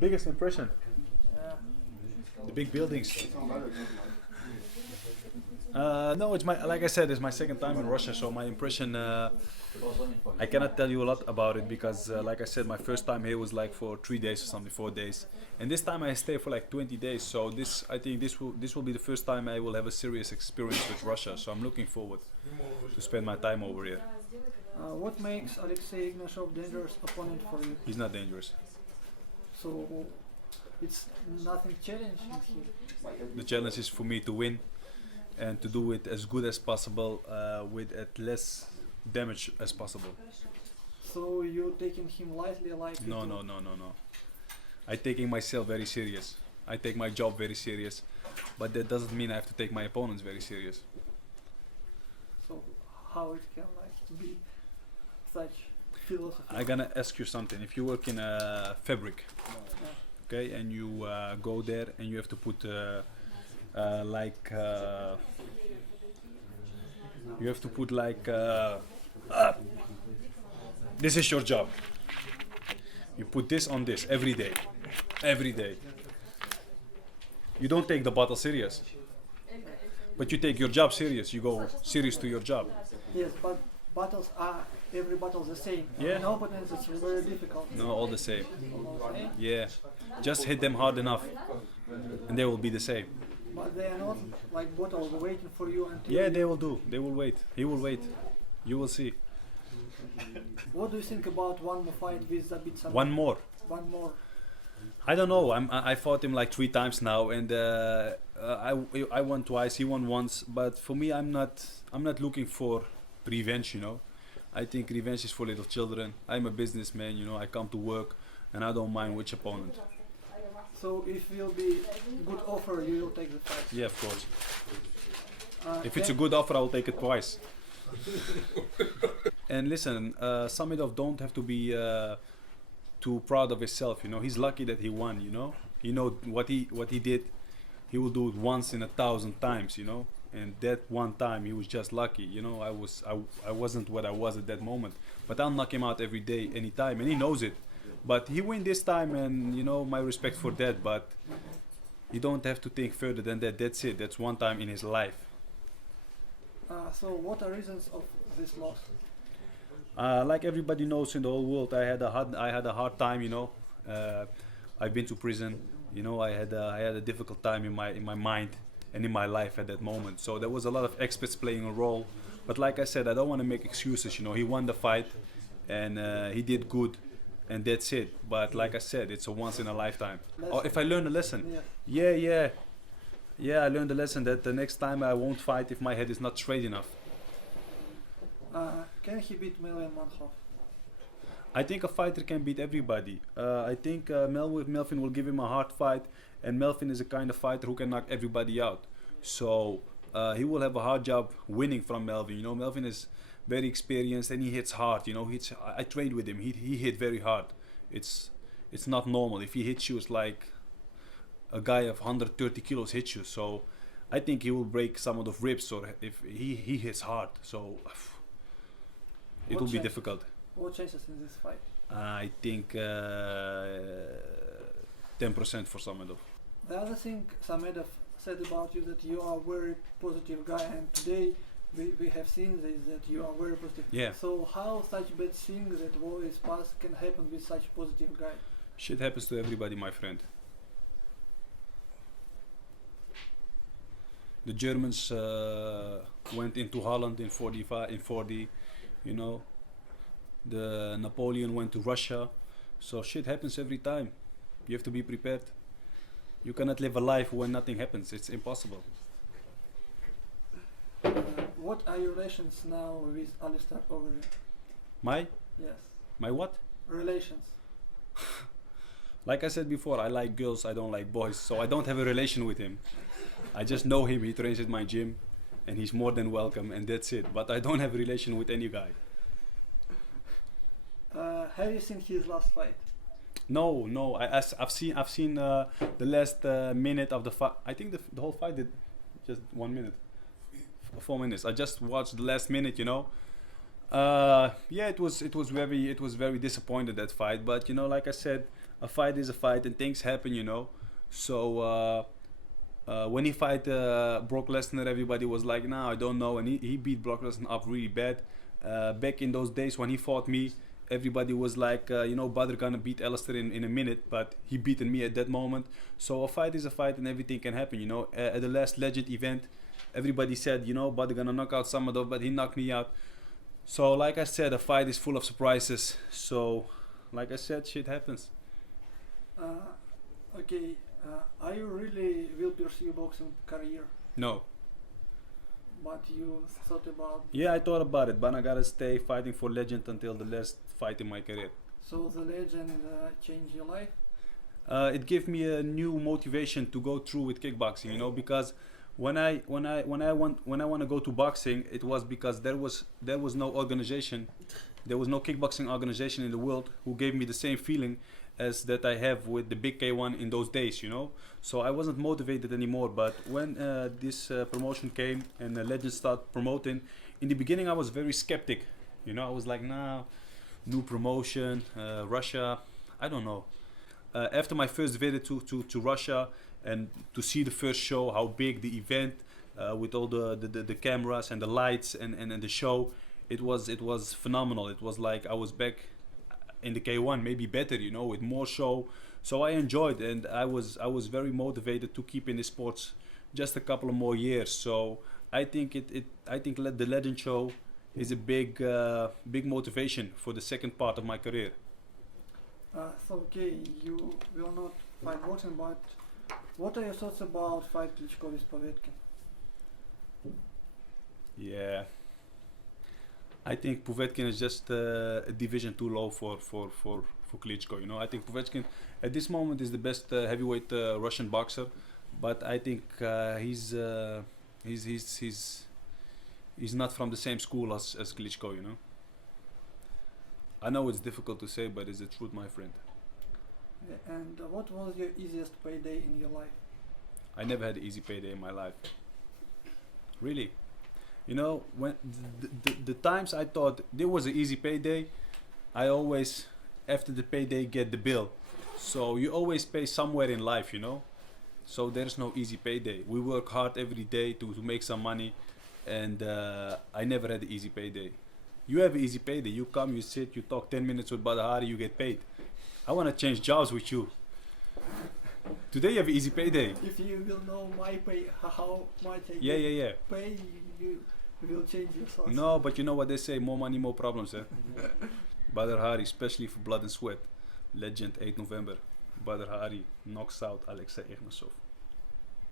biggest impression? Yeah. The big buildings. No, it's my like I said, it's my second time in Russia, so my impression. I cannot tell you a lot about it because, like I said, my first time here was like for 3 days or something, 4 days, and this time I stay for like 20 days. So I think this will be the first time I will have a serious experience with Russia. So I'm looking forward to spend my time over here. What makes Alexei Ignashov dangerous opponent for you? He's not dangerous. So it's nothing challenging here. The challenge is for me to win and to do it as good as possible with at less damage as possible. So you taking him lightly, like No, no, no, no, no. I taking myself very serious. I take my job very serious, but that doesn't mean I have to take my opponents very serious. So how it can like be such philosophy? I'm gonna ask you something. If you work in a fabric, okay, and you go there and you have to put you have to put this is your job. You put this on this every day, every day. You don't take the battle serious, but you take your job serious. You go serious to your job. Yes, but battles are every battle the same. Yeah. And opponents it's very difficult. No, all the same. Okay? Yeah, just hit them hard enough, and they will be the same. But they are not like battles waiting for you until. Yeah, they will do. They will wait. He will wait. You will see. What do you think about one more fight with Zabit Samedoy? One more. One more. I don't know. I fought him like 3 times now, and I won twice. He won once. But for me, I'm not looking for revenge. You know, I think revenge is for little children. I'm a businessman. You know, I come to work, and I don't mind which opponent. So if will be good offer, you will take the fight. Yeah, of course. If can- it's a good offer, I will take it twice. And listen, Samedov don't have to be too proud of himself. You know, he's lucky that he won. You know what he did. He will do it once in 1,000 times. You know, and that one time he was just lucky. You know, I wasn't what I was at that moment, but I'll knock him out every day, anytime, and he knows it. But he win this time, and you know my respect for that. But you don't have to think further than that. That's it. That's one time in his life. So what are reasons of this loss? Like everybody knows in the whole world, I had a hard time. You know, I've been to prison. You know, I had a difficult time in my mind and in my life at that moment. So there was a lot of experts playing a role. But like I said, I don't want to make excuses. You know, he won the fight, and he did good, and that's it. But like I said, it's a once in a lifetime. Oh, if I learn a lesson, yeah, I learned a lesson that the next time I won't fight if my head is not straight enough. Can he beat Melvin Manhoef? I think a fighter can beat everybody. I think Melvin will give him a hard fight, and Melvin is a kind of fighter who can knock everybody out. So he will have a hard job winning from Melvin. You know, Melvin is very experienced and he hits hard. You know, I trained with him. He hit very hard. It's not normal. If he hits you, it's like a guy of 130 kilos hits you. So I think he will break some of the ribs, or if he hits hard. So it will be difficult. What chances in this fight? I think 10% for Samedov. The other thing Samedov said about you that you are a very positive guy, and today we have seen this, that you are very positive. Yeah. So how such bad things that war is past can happen with such positive guy? Shit happens to everybody, my friend. The Germans went into Holland in 40, you know. The Napoleon went to Russia. So shit happens every time. You have to be prepared. You cannot live a life when nothing happens. It's impossible. What are your relations now with Alistair Overeem? My Yes. what? Relations. Like I said before, I like girls, I don't like boys. So I don't have a relation with him. I just know him, he trains at my gym, and he's more than welcome, and that's it. But I don't have a relation with any guy. Have you seen his last fight? No. I've seen the last minute of the fight. I think the whole fight did just 1 minute, 4 minutes. I just watched the last minute, you know. Yeah, it was very disappointed, that fight. But you know, like I said, a fight is a fight, and things happen, you know. So when he fight Brock Lesnar, everybody was like, "Nah, I don't know," and he beat Brock Lesnar up really bad. Back in those days when he fought me, everybody was like, you know, Badr gonna beat Alistair in a minute, but he beaten me at that moment. So a fight is a fight, and everything can happen, you know. At the last Legend event, everybody said, you know, Badr gonna knock out Samedoy, but he knocked me out. So like I said, a fight is full of surprises. So like I said, shit happens. Okay, are you really will pursue boxing career? No. But you thought about. Yeah, I thought about it, but I gotta stay fighting for Legend until the last fight in my career. So the Legend changed your life? It gave me a new motivation to go through with kickboxing, you know, because when I want to go to boxing, it was because there was no organization, there was no kickboxing organization in the world who gave me the same feeling as that I have with the big K1 in those days, you know. So I wasn't motivated anymore. But when this promotion came and Legend started promoting, in the beginning I was very skeptic, you know. I was like, nah, new promotion, Russia, I don't know. After my first visit to Russia and to see the first show, how big the event with all the cameras and the lights and the show, it was phenomenal. It was like I was back in the K1, maybe better, you know, with more show. So I enjoyed, and I was very motivated to keep in the sports just a couple of more years. So I think the Legend show is a big motivation for the second part of my career. So okay, you will not fight boxing, but what are your thoughts about fight Klitschko with Povetkin? Yeah, I think Povetkin is just a division too low for Klitschko. You know, I think Povetkin at this moment is the best heavyweight Russian boxer, but I think he's not from the same school as Klitschko. You know. I know it's difficult to say, but it's the truth, my friend. And what was your easiest payday in your life? I never had an easy payday in my life. Really. You know, when the times I thought there was an easy payday, I always, after the payday, get the bill. So you always pay somewhere in life, you know. So there's no easy payday. We work hard every day to make some money, and I never had an easy payday. You have an easy payday. You come, you sit, you talk 10 minutes with Badr Hari, you get paid. I want to change jobs with you. Today you have an easy payday. If you will know my pay, how much I Yeah. pay, you will change your thoughts. No, but you know what they say, more money, more problems, eh? Badr Hari, especially for blood and sweat. Legend, 8 November. Badr Hari knocks out Alexei Ignasov.